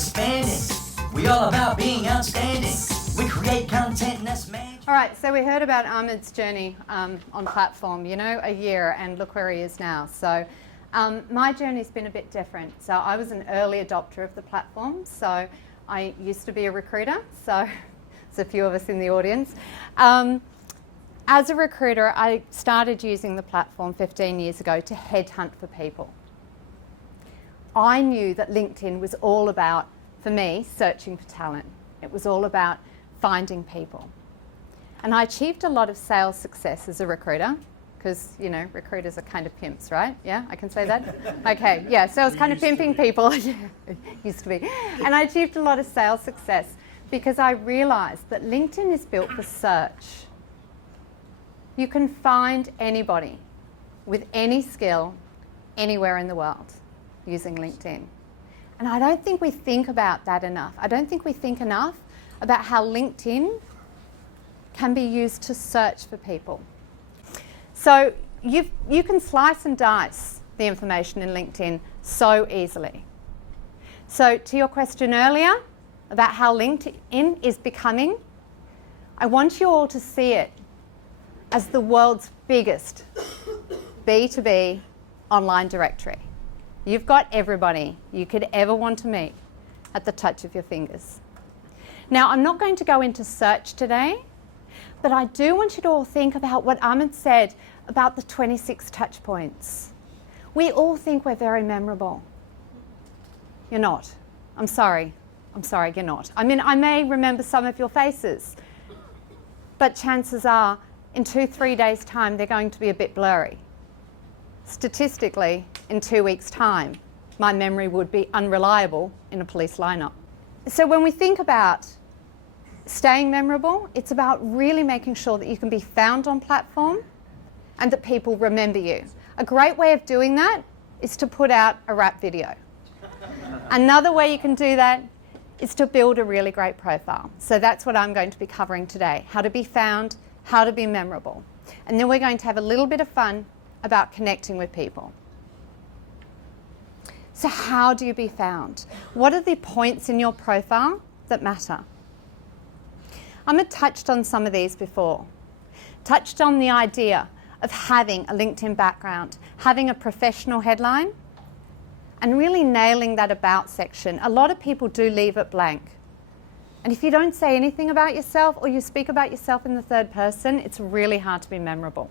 expanding. We all about being outstanding. We create content that's magic. All right, so we heard about Ahmed's journey on platform, a year, and look where he is now. So my journey's been a bit different. So I was an early adopter of the platform. So I used to be a recruiter. So there's a few of us in the audience. As a recruiter, I started using the platform 15 years ago to headhunt for people. I knew that LinkedIn was all about, for me, searching for talent. It was all about finding people. And I achieved a lot of sales success as a recruiter, because, recruiters are kind of pimps, right? Yeah, I can say that? Okay, yeah, so I was kind of pimping people. Yeah, used to be. And I achieved a lot of sales success because I realized that LinkedIn is built for search. You can find anybody with any skill anywhere in the world using LinkedIn. And I don't think we think about that enough. I don't think we think enough about how LinkedIn can be used to search for people. So you can slice and dice the information in LinkedIn so easily. So to your question earlier about how LinkedIn is becoming, I want you all to see it as the world's biggest B2B online directory. You've got everybody you could ever want to meet at the touch of your fingers. Now, I'm not going to go into search today, but I do want you to all think about what Ahmed said about the 26 touch points. We all think we're very memorable. You're not. I'm sorry, you're not. I mean, I may remember some of your faces, but chances are in 2-3 days' time, they're going to be a bit blurry. Statistically, in 2 weeks' time, my memory would be unreliable in a police lineup. So when we think about staying memorable, it's about really making sure that you can be found on platform and that people remember you. A great way of doing that is to put out a rap video. Another way you can do that is to build a really great profile. So that's what I'm going to be covering today, how to be found, how to be memorable. And then we're going to have a little bit of fun about connecting with people. So how do you be found? What are the points in your profile that matter? Ahmed touched on some of these before. Touched on the idea of having a LinkedIn background, having a professional headline, and really nailing that about section. A lot of people do leave it blank. And if you don't say anything about yourself or you speak about yourself in the third person, it's really hard to be memorable.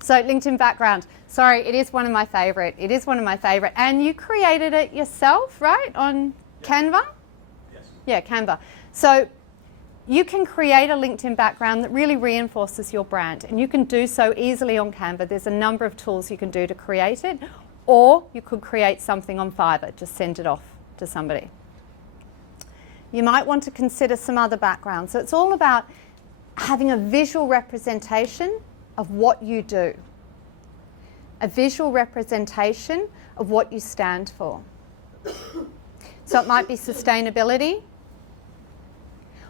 So LinkedIn background, sorry, it is one of my favourite. It is one of my favourite. And you created it yourself, right, on Canva? Yes. Yeah, Canva. So you can create a LinkedIn background that really reinforces your brand. And you can do so easily on Canva. There's a number of tools you can do to create it. Or you could create something on Fiverr. Just send it off to somebody. You might want to consider some other backgrounds. So it's all about having a visual representation of what you do, a visual representation of what you stand for. So it might be sustainability,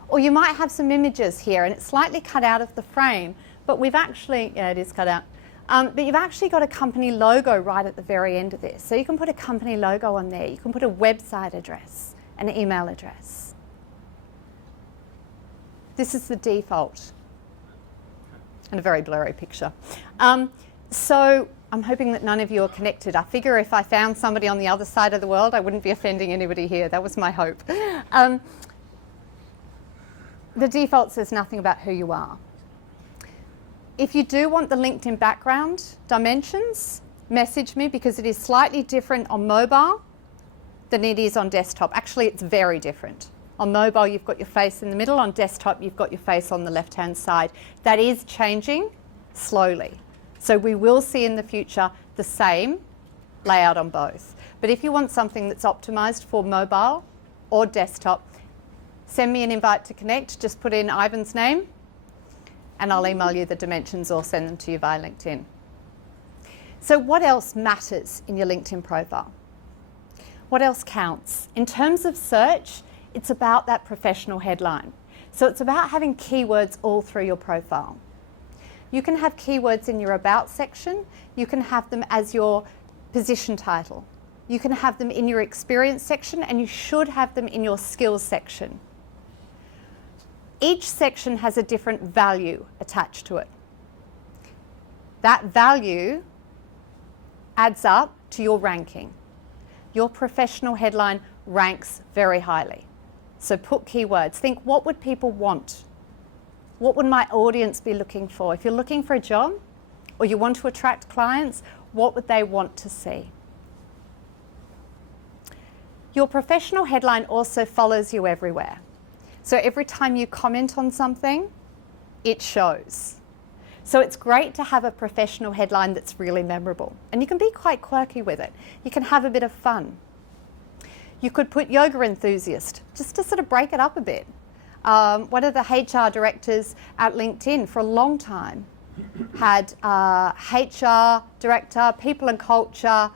or you might have some images here and it's slightly cut out of the frame, but we've actually, yeah, it is cut out, but you've actually got a company logo right at the very end of this. So you can put a company logo on there, you can put a website address, an email address. This is the default. And a very blurry picture. So I'm hoping that none of you are connected. I figure if I found somebody on the other side of the world, I wouldn't be offending anybody here. That was my hope. The default says nothing about who you are. If you do want the LinkedIn background dimensions, message me because it is slightly different on mobile than it is on desktop. Actually, it's very different. On mobile, you've got your face in the middle. On desktop, you've got your face on the left-hand side. That is changing slowly. So we will see in the future the same layout on both. But if you want something that's optimized for mobile or desktop, send me an invite to connect. Just put in Ivan's name and I'll email you the dimensions or send them to you via LinkedIn. So what else matters in your LinkedIn profile? What else counts? In terms of search, it's about that professional headline. So it's about having keywords all through your profile. You can have keywords in your about section. You can have them as your position title. You can have them in your experience section, and you should have them in your skills section. Each section has a different value attached to it. That value adds up to your ranking. Your professional headline ranks very highly. So put keywords. Think, what would people want? What would my audience be looking for? If you're looking for a job or you want to attract clients, what would they want to see? Your professional headline also follows you everywhere. So every time you comment on something, it shows. So it's great to have a professional headline that's really memorable. And you can be quite quirky with it. You can have a bit of fun. You could put yoga enthusiast, just to sort of break it up a bit. One of the HR directors at LinkedIn for a long time had HR director, people and culture,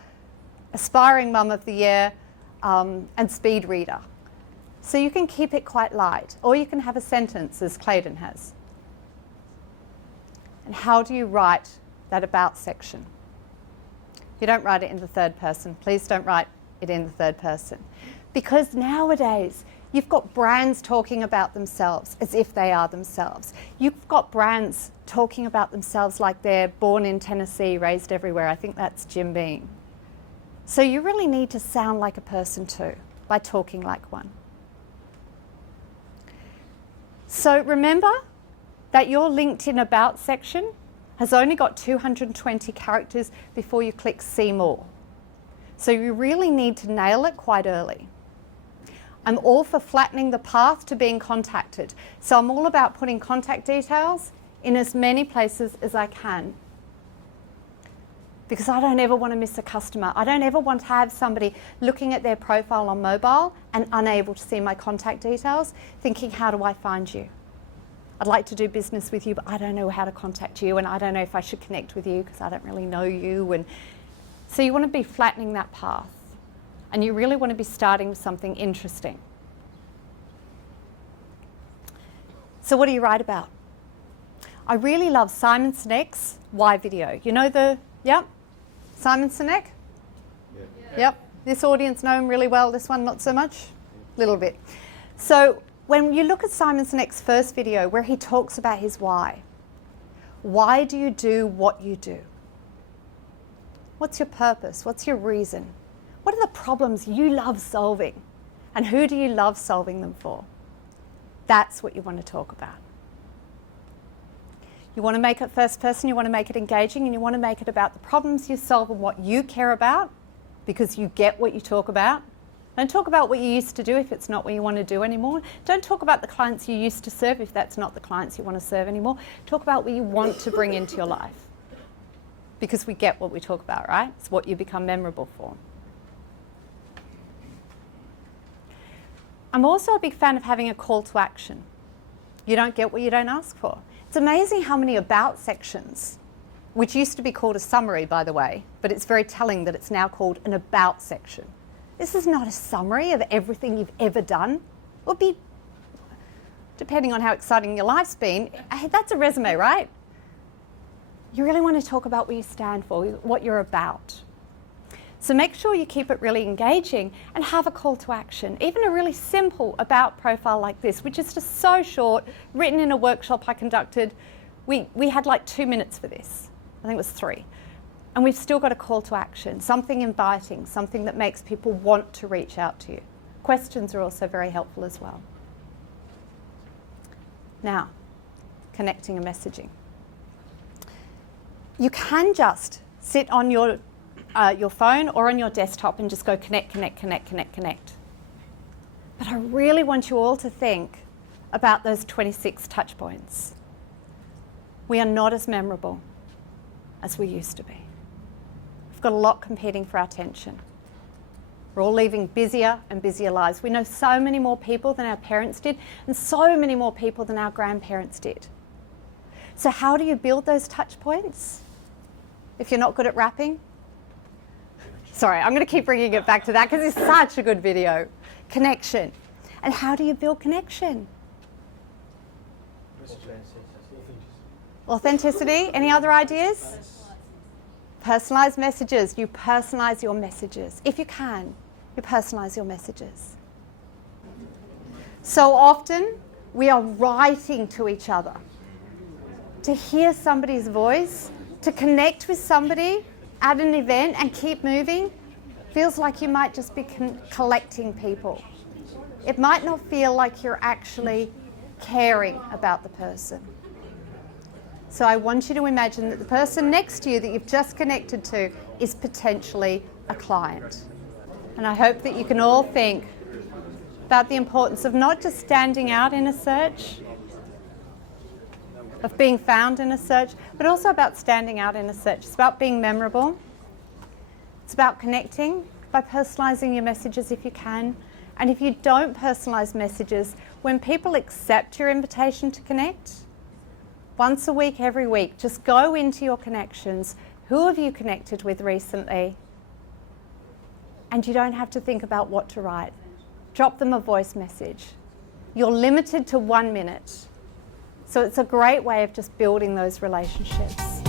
aspiring mum of the year, and speed reader. So you can keep it quite light, or you can have a sentence, as Clayton has. And how do you write that about section? You don't write it in the third person. Please don't write it in the third person. Because nowadays, you've got brands talking about themselves as if they are themselves. You've got brands talking about themselves like they're born in Tennessee, raised everywhere. I think that's Jim Beam. So you really need to sound like a person too, by talking like one. So remember that your LinkedIn About section has only got 220 characters before you click See More. So you really need to nail it quite early. I'm all for flattening the path to being contacted. So I'm all about putting contact details in as many places as I can. Because I don't ever want to miss a customer. I don't ever want to have somebody looking at their profile on mobile and unable to see my contact details, thinking, how do I find you? I'd like to do business with you, but I don't know how to contact you, and I don't know if I should connect with you because I don't really know you. And so you want to be flattening that path, and you really want to be starting with something interesting. So what do you write about? I really love Simon Sinek's Why video. You know Simon Sinek? Yep. This audience know him really well, this one not so much? Little bit. So when you look at Simon Sinek's first video where he talks about his why do you do what you do? What's your purpose? What's your reason? What are the problems you love solving? And who do you love solving them for? That's what you want to talk about. You want to make it first person, you want to make it engaging, and you want to make it about the problems you solve and what you care about, because you get what you talk about. Don't talk about what you used to do if it's not what you want to do anymore. Don't talk about the clients you used to serve if that's not the clients you want to serve anymore. Talk about what you want to bring into your life. Because we get what we talk about, right? It's what you become memorable for. I'm also a big fan of having a call to action. You don't get what you don't ask for. It's amazing how many about sections, which used to be called a summary, by the way, but it's very telling that it's now called an about section. This is not a summary of everything you've ever done. It would be, depending on how exciting your life's been, that's a resume, right? You really want to talk about what you stand for, what you're about. So make sure you keep it really engaging and have a call to action. Even a really simple about profile like this, which is just so short, written in a workshop I conducted. We had like 2 minutes for this. I think it was 3. And we've still got a call to action, something inviting, something that makes people want to reach out to you. Questions are also very helpful as well. Now, connecting and messaging. You can just sit on your phone or on your desktop and just go connect, connect, connect, connect, connect. But I really want you all to think about those 26 touch points. We are not as memorable as we used to be. We've got a lot competing for our attention. We're all leading busier and busier lives. We know so many more people than our parents did, and so many more people than our grandparents did. So how do you build those touch points if you're not good at rapping? Sorry, I'm going to keep bringing it back to that because it's such a good video. Connection. And how do you build connection? Authenticity. Any other ideas? Personalize messages. You personalize your messages. If you can, you personalize your messages. So often, we are writing to each other. To hear somebody's voice, to connect with somebody at an event and keep moving, feels like you might just be collecting people. It might not feel like you're actually caring about the person. So I want you to imagine that the person next to you that you've just connected to is potentially a client. And I hope that you can all think about the importance of not just standing out in a search, of being found in a search, but also about standing out in a search. It's about being memorable. It's about connecting by personalizing your messages if you can. And if you don't personalize messages, when people accept your invitation to connect, once a week, every week, just go into your connections. Who have you connected with recently? And you don't have to think about what to write. Drop them a voice message. You're limited to 1 minute. So it's a great way of just building those relationships.